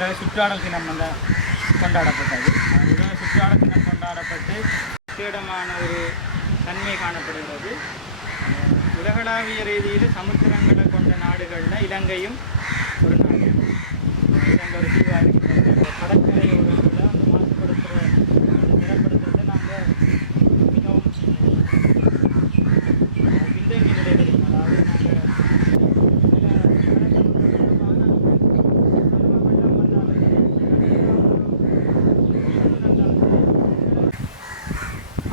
உலக சுற்றாடல் தினம் வந்து கொண்டாடப்பட்டது. அந்த சுற்றாடல் தினம் கொண்டாடப்பட்டு விசேடமான ஒரு தன்மை காணப்படுகிறது. உலகளாவிய ரீதியில் சமுத்திரங்களை கொண்ட நாடுகளில் இலங்கையும் ஒரு நாடு. இலங்கை ஒரு தீவாக கடற்கரை ஒரு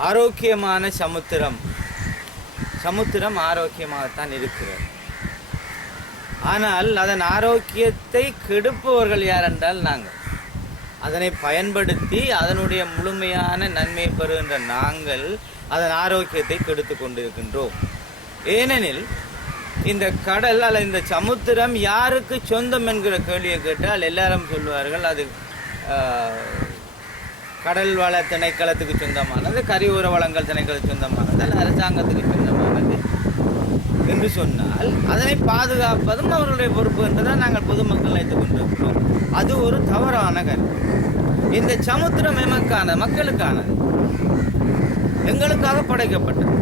ஆரோக்கியமான சமுத்திரம். சமுத்திரம் ஆரோக்கியமாகத்தான் இருக்கிறது. ஆனால் அதன் ஆரோக்கியத்தை கெடுப்பவர்கள் யார் என்றால் நாங்கள். அதனை பயன்படுத்தி அதனுடைய முழுமையான நன்மை பெறுகின்ற நாங்கள் அதன் ஆரோக்கியத்தை கெடுத்து கொண்டிருக்கின்றோம். ஏனெனில் இந்த கடல் அல்லது இந்த சமுத்திரம் யாருக்கு சொந்தம் என்கிற கேள்வியை கேட்டால் எல்லாரும் சொல்வார்கள் அது கடல் வள திணைக்களத்துக்கு சொந்தமானது கரியூர வளங்கள் திணைக்களத்துக்கு சொந்தமானது அல்லது அரசாங்கத்துக்கு சொந்தமானது என்று சொன்னால் அதனை பாதுகாப்பதும் அவர்களுடைய பொறுப்பு என்றுதான் நாங்கள் பொதுமக்கள் நினைத்துக் கொண்டிருக்கிறோம். அது ஒரு தவறான கருத்து. இந்த சமுத்திரம் எமக்கான மக்களுக்கானது எங்களுக்காக படைக்கப்பட்டது.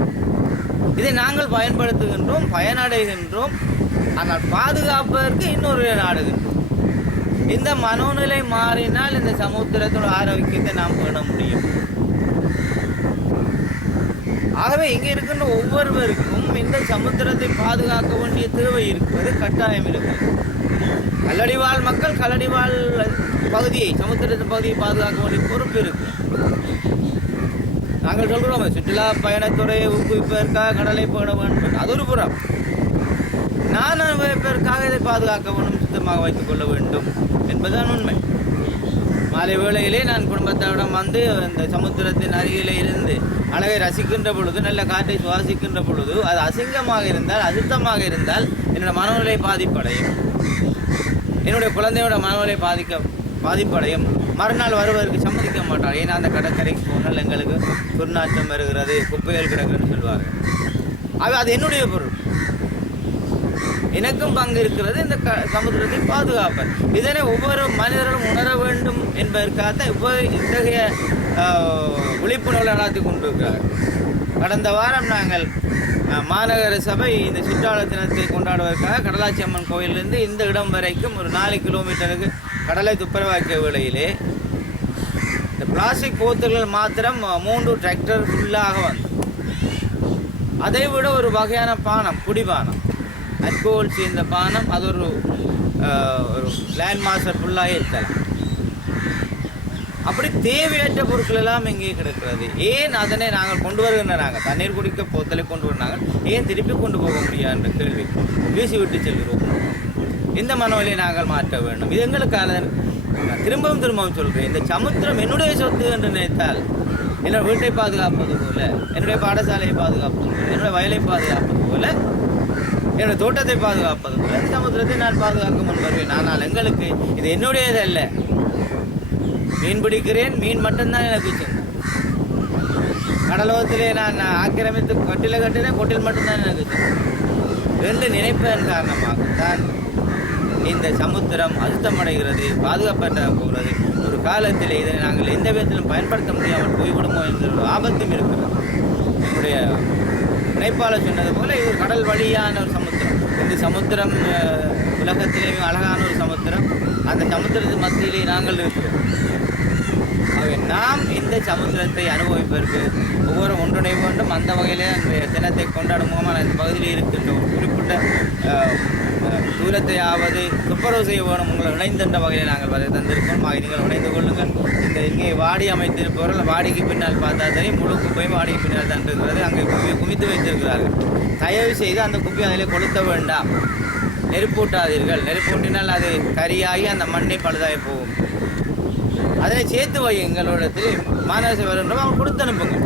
இதை நாங்கள் பயன்படுத்துகின்றோம் பயனடைகின்றோம். ஆனால் பாதுகாப்பதற்கு இன்னொரு நாடுகின்றோம் இந்த மனோநிலை மாறினால் இந்த சமுத்திரத்தோட ஆரோக்கியத்தை நாம் பண்ண முடியும். ஆகவே இங்கே இருக்கின்ற ஒவ்வொருவருக்கும் இந்த சமுத்திரத்தை பாதுகாக்க வேண்டிய தேவை இருக்கிறது கட்டாயம் இருக்கிறது கல்லடிவாழ் மக்கள் கல்லடிவாழ் பகுதியை சமுத்திரத்தின் பகுதியை பாதுகாக்க வேண்டிய பொறுப்பு இருக்கு நாங்கள் சொல்கிறோம் சுற்றுலா பயணத்துறையை ஊக்குவிப்பதற்காக கடலை போட வேண்டும். அது ஒரு புறம். நான் பேருக்காக இதை பாதுகாக்கவும் சுத்தமாக வைத்துக் கொள்ள வேண்டும் என்பதுதான் உண்மை. மாலை வேளையிலே நான் குடும்பத்தாரிடம் வந்து இந்த சமுத்திரத்தின் அருகிலே இருந்து அழகை ரசிக்கின்ற பொழுது நல்ல காற்றை சுவாசிக்கின்ற பொழுது அது அசிங்கமாக இருந்தால் அசுத்தமாக இருந்தால் என்னோட மனநிலை பாதிப்படையும். என்னுடைய குழந்தையோட மனநிலை பாதிக்க பாதிப்படையும். மறுநாள் வருவதற்கு சம்மதிக்க மாட்டார் ஏன்னா அந்த கடற்கரைக்கு போனால் எங்களுக்கு துர்நாற்றம் வருகிறது குப்பைகள் கிடக்குன்னு சொல்வார்கள் அது அது என்னுடைய பொருள். எனக்கும் பங்கு இருக்கிறது. இந்த க சமுத்திரத்தை பாதுகாப்பது இதனை ஒவ்வொரு மனிதர்களும் உணர வேண்டும் என்பதற்காகத்தான் இவ்வளவு இத்தகைய விழிப்புணர்வு நடத்தி கொண்டிருக்கிறார். கடந்த வாரம் நாங்கள் மாநகர சபை இந்த சுற்றால தினத்தை கொண்டாடுவதற்காக கடலாச்சி அம்மன் கோயிலிருந்து இந்த இடம் வரைக்கும் ஒரு நாலு கிலோமீட்டருக்கு கடலை துப்புரவாக்கிய வேளையிலே இந்த பிளாஸ்டிக் போத்தல்கள் மாத்திரம் மூன்று டிராக்டர் ஃபுல்லாக வந்து அதை விட ஒரு வகையான பானம் குடிபானம். அல்கோஹோல் சேர்ந்த பானம் அது ஒரு ஒரு லேண்ட் மாஸ்டர் ஃபுல்லாக இருக்கலாம் அப்படி தேவையற்ற பொருட்கள் எல்லாம் இங்கே கிடக்கிறது. ஏன் அதனை நாங்கள் கொண்டு வருகின்றாங்க தண்ணீர் குடிக்க போத்தலை கொண்டு வந்தாங்க ஏன் திருப்பி கொண்டு போக முடியாது என்ற கேள்வி வீசி விட்டு செல்கிறோம். இந்த மனநிலையை நாங்கள் மாற்ற வேண்டும். இது எங்களுக்கான திரும்பவும் திரும்பவும் சொல்கிறேன் இந்த சமுத்திரம் என்னுடைய சொத்து என்று நினைத்தால் என்னோட வீட்டை பாதுகாப்பது போல என்னுடைய பாடசாலையை பாதுகாப்பது போல என்னுடைய வயலை பாதுகாப்பது போல என்னுடைய தோட்டத்தை பாதுகாப்பது சமுத்திரத்தை நான் பாதுகாக்க முன் வருவேன் ஆனால் எங்களுக்கு இது என்னுடையது அல்ல. மீன் பிடிக்கிறேன் மீன் மட்டும்தான் எனக்கு சொந்தம். கடலோகத்திலே நான் ஆக்கிரமித்து கொட்டில கட்டினேன் கொட்டில் மட்டும்தான் எனக்கு சொந்தம். என்று நினைப்பதன் காரணமாக தான் இந்த சமுத்திரம் அழுத்தமடைகிறது பாதுகாப்பற்ற போகிறது ஒரு காலத்தில் இதை நாங்கள் எந்த விதத்திலும் பயன்படுத்த முடியாமல் போய்விடுமோ என்ற ஒரு ஆபத்தும் இருக்கிறது. என்னுடைய நினைப்பாளர் சொன்னது போல் இது ஒரு கடல் வழியான ஒரு சமுத்திரம். இந்த சமுத்திரம் உலகத்திலேயும் அழகான ஒரு சமுத்திரம். அந்த சமுத்திரத்து மத்தியிலே நாங்கள் இருக்கிறோம். ஆகவே நாம் இந்த சமுத்திரத்தை அனுபவிப்பதற்கு ஒவ்வொரு ஒன்றிணைய வேண்டும் அந்த வகையில் அந்த தினத்தை கொண்டாடும் மூலமாக இந்த பகுதியில் இருக்கின்ற ஒரு குறிப்பிட்ட தூரத்தையாவது துப்புரவு செய்ய வேணும். உங்களை இணைந்திருந்த வகையில் நாங்கள் வரை தந்திருக்கோம். ஆக நீங்கள் இணைந்து கொள்ளுங்கள். இந்த இங்கே வாடி அமைத்திருப்பவர்கள் வாடிக்கு பின்னால் பார்த்தா தெரியும். முழு குப்பையும் வாடிக்கு பின்னால் தான் இருக்கிறது. அங்கே குப்பையை குமித்து வைத்திருக்கிறார்கள். தயவு செய்து அந்த குப்பையை அதிலே கொளுத்த வேண்டாம். நெருப்பூட்டாதீர்கள். நெருப்பூட்டினால் அது கரியாகி அந்த மண்ணை பழுதாகி போகும். அதனை சேர்த்து வையுங்களோடத்தில் எங்களிடத்தில் வருகின்றோம் அவங்க கொடுத்து அனுப்புங்க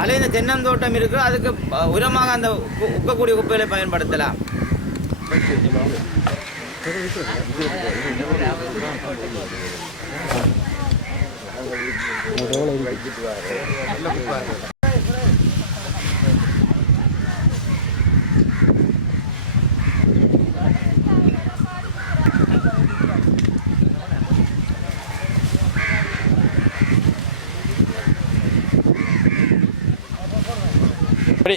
அதில் இந்த தென்னந்தோட்டம் இருக்கோ. அதுக்கு உரமாக அந்த உக்கக்கூடிய குப்பைகளை பயன்படுத்தலாம். அப்படி